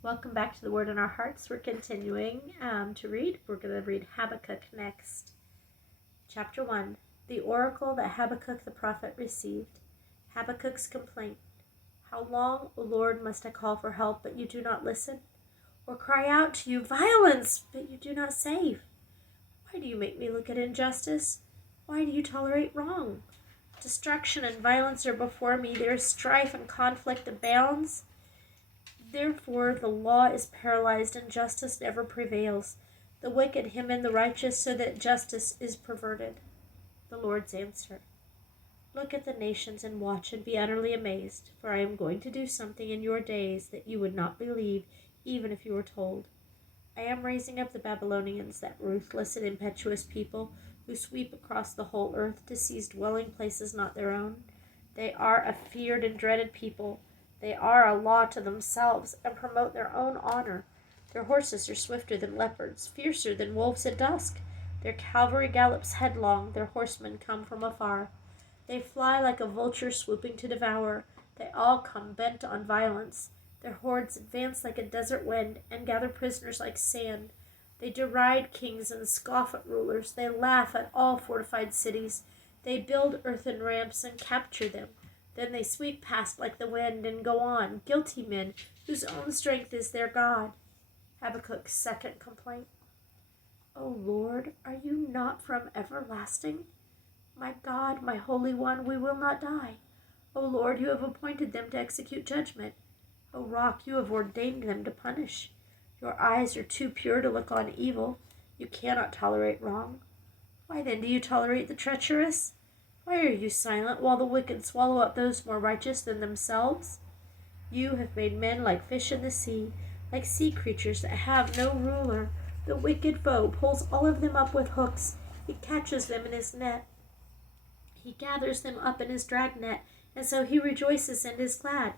Welcome back to the Word in Our Hearts. We're continuing to read. We're going to read Habakkuk next. Chapter 1. The oracle that Habakkuk the prophet received. Habakkuk's complaint. How long, O Lord, must I call for help, but you do not listen? Or cry out to you, violence, but you do not save? Why do you make me look at injustice? Why do you tolerate wrong? Destruction and violence are before me. There is strife and conflict abounds. Therefore the law is paralyzed and justice never prevails. The wicked hem in the righteous so that justice is perverted. The Lord's answer. Look at the nations and watch and be utterly amazed, for I am going to do something in your days that you would not believe, even if you were told. I am raising up the Babylonians, that ruthless and impetuous people who sweep across the whole earth to seize dwelling places not their own. They are a feared and dreaded people. They are a law to themselves and promote their own honor. Their horses are swifter than leopards, fiercer than wolves at dusk. Their cavalry gallops headlong, their horsemen come from afar. They fly like a vulture swooping to devour. They all come bent on violence. Their hordes advance like a desert wind and gather prisoners like sand. They deride kings and scoff at rulers. They laugh at all fortified cities. They build earthen ramps and capture them. Then they sweep past like the wind and go on, guilty men whose own strength is their God. Habakkuk's second complaint. O Lord, are you not from everlasting? My God, my Holy One, we will not die. O Lord, you have appointed them to execute judgment. O Rock, you have ordained them to punish. Your eyes are too pure to look on evil. You cannot tolerate wrong. Why then do you tolerate the treacherous? Why are you silent while the wicked swallow up those more righteous than themselves? You have made men like fish in the sea, like sea creatures that have no ruler. The wicked foe pulls all of them up with hooks. He catches them in his net. He gathers them up in his dragnet, and so he rejoices and is glad.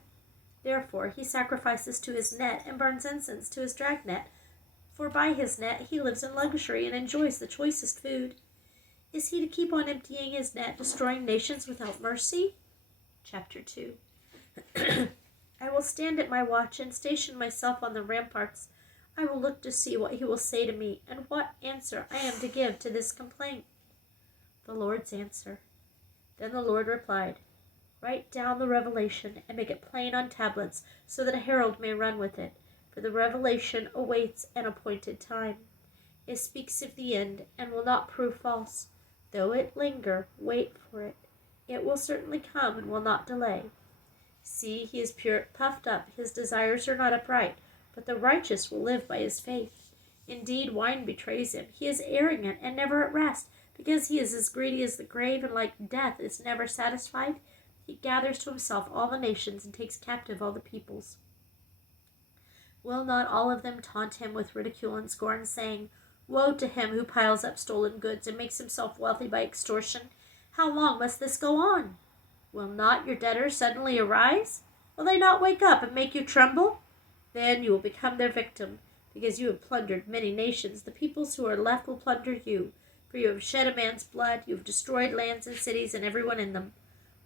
Therefore he sacrifices to his net and burns incense to his dragnet, for by his net he lives in luxury and enjoys the choicest food. Is he to keep on emptying his net, destroying nations without mercy? Chapter 2. I will stand at my watch and station myself on the ramparts. I will look to see what he will say to me, and what answer I am to give to this complaint. The Lord's answer. Then the Lord replied, Write down the revelation and make it plain on tablets, so that a herald may run with it, for the revelation awaits an appointed time. It speaks of the end and will not prove false. Though it linger, wait for it. It will certainly come and will not delay. See, he is puffed up, his desires are not upright, but the righteous will live by his faith. Indeed, wine betrays him. He is arrogant and never at rest, because he is as greedy as the grave, and like death is never satisfied. He gathers to himself all the nations and takes captive all the peoples. Will not all of them taunt him with ridicule and scorn, saying, Woe to him who piles up stolen goods and makes himself wealthy by extortion. How long must this go on? Will not your debtors suddenly arise? Will they not wake up and make you tremble? Then you will become their victim, because you have plundered many nations. The peoples who are left will plunder you, for you have shed a man's blood. You have destroyed lands and cities and everyone in them.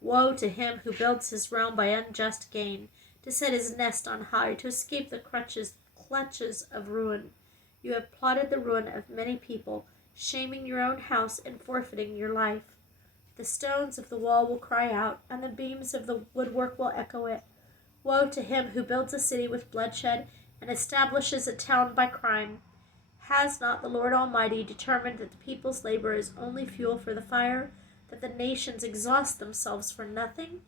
Woe to him who builds his realm by unjust gain, to set his nest on high, to escape the clutches of ruin. You have plotted the ruin of many people, shaming your own house and forfeiting your life. The stones of the wall will cry out, and the beams of the woodwork will echo it. Woe to him who builds a city with bloodshed and establishes a town by crime. Has not the Lord Almighty determined that the people's labor is only fuel for the fire, that the nations exhaust themselves for nothing?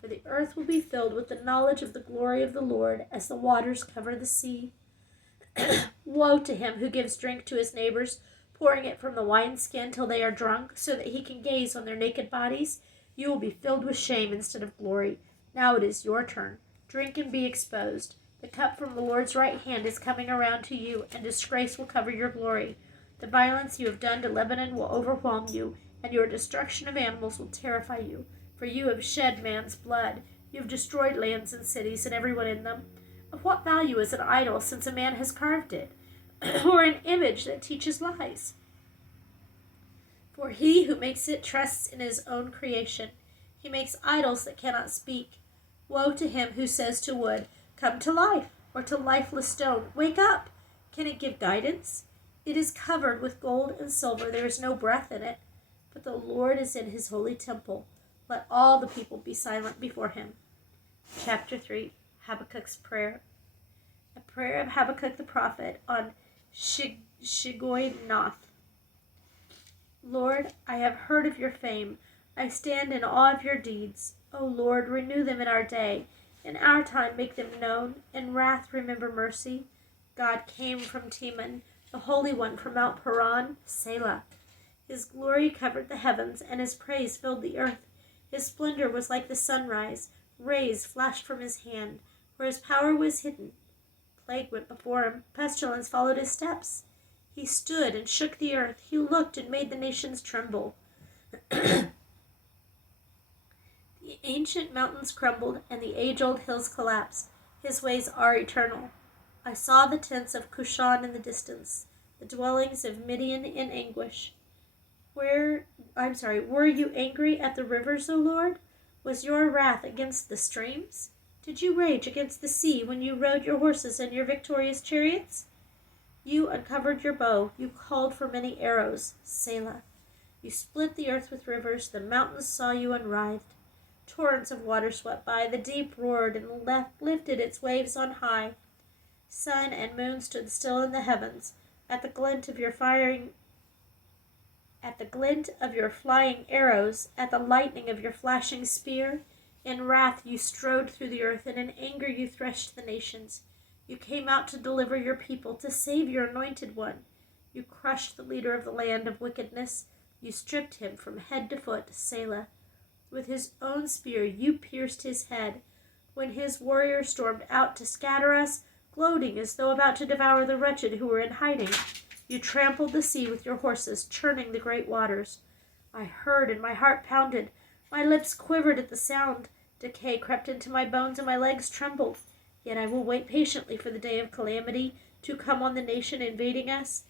For the earth will be filled with the knowledge of the glory of the Lord as the waters cover the sea. Woe to him who gives drink to his neighbors, pouring it from the wineskin till they are drunk, so that he can gaze on their naked bodies. You will be filled with shame instead of glory. Now it is your turn. Drink and be exposed. The cup from the Lord's right hand is coming around to you, and disgrace will cover your glory. The violence you have done to Lebanon will overwhelm you, and your destruction of animals will terrify you. For you have shed man's blood. You have destroyed lands and cities and everyone in them. Of what value is an idol, since a man has carved it, or an image that teaches lies? For he who makes it trusts in his own creation. He makes idols that cannot speak. Woe to him who says to wood, Come to life, or to lifeless stone? Wake up! Can it give guidance? It is covered with gold and silver. There is no breath in it. But the Lord is in his holy temple. Let all the people be silent before him. Chapter 3, Habakkuk's Prayer. A prayer of Habakkuk the prophet on Shigionoth. Lord, I have heard of your fame. I stand in awe of your deeds. O Lord, renew them in our day. In our time make them known. In wrath remember mercy. God came from Teman, the Holy One from Mount Paran, Selah. His glory covered the heavens, and his praise filled the earth. His splendor was like the sunrise. Rays flashed from his hand. Where his power was hidden, plague went before him. Pestilence followed his steps. He stood and shook the earth. He looked and made the nations tremble. The ancient mountains crumbled, and the age-old hills collapsed. His ways are eternal. I saw the tents of Cushan in the distance, the dwellings of Midian in anguish. Were you angry at the rivers, O Lord? Was your wrath against the streams? Did you rage against the sea when you rode your horses and your victorious chariots? You uncovered your bow. You called for many arrows. Selah. You split the earth with rivers. The mountains saw you and writhed. Torrents of water swept by. The deep roared and lifted its waves on high. Sun and moon stood still in the heavens. At the glint of your flying arrows, at the lightning of your flashing spear, in wrath you strode through the earth, and in anger you threshed the nations. You came out to deliver your people, to save your anointed one. You crushed the leader of the land of wickedness. You stripped him from head to foot, Selah. With his own spear you pierced his head. When his warriors stormed out to scatter us, gloating as though about to devour the wretched who were in hiding, you trampled the sea with your horses, churning the great waters. I heard, and my heart pounded. My lips quivered at the sound. Decay crept into my bones, and my legs trembled. Yet I will wait patiently for the day of calamity to come on the nation invading us.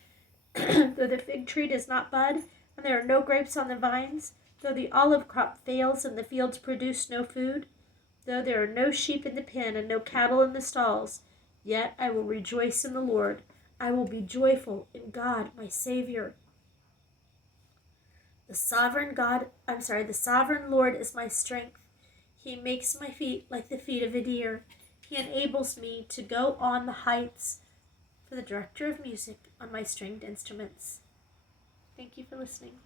Though the fig tree does not bud, and there are no grapes on the vines, though the olive crop fails and the fields produce no food, though there are no sheep in the pen and no cattle in the stalls, yet I will rejoice in the Lord. I will be joyful in God, my Savior. The sovereign Lord is my strength. He makes my feet like the feet of a deer. He enables me to go on the heights. For the director of music on my stringed instruments. Thank you for listening.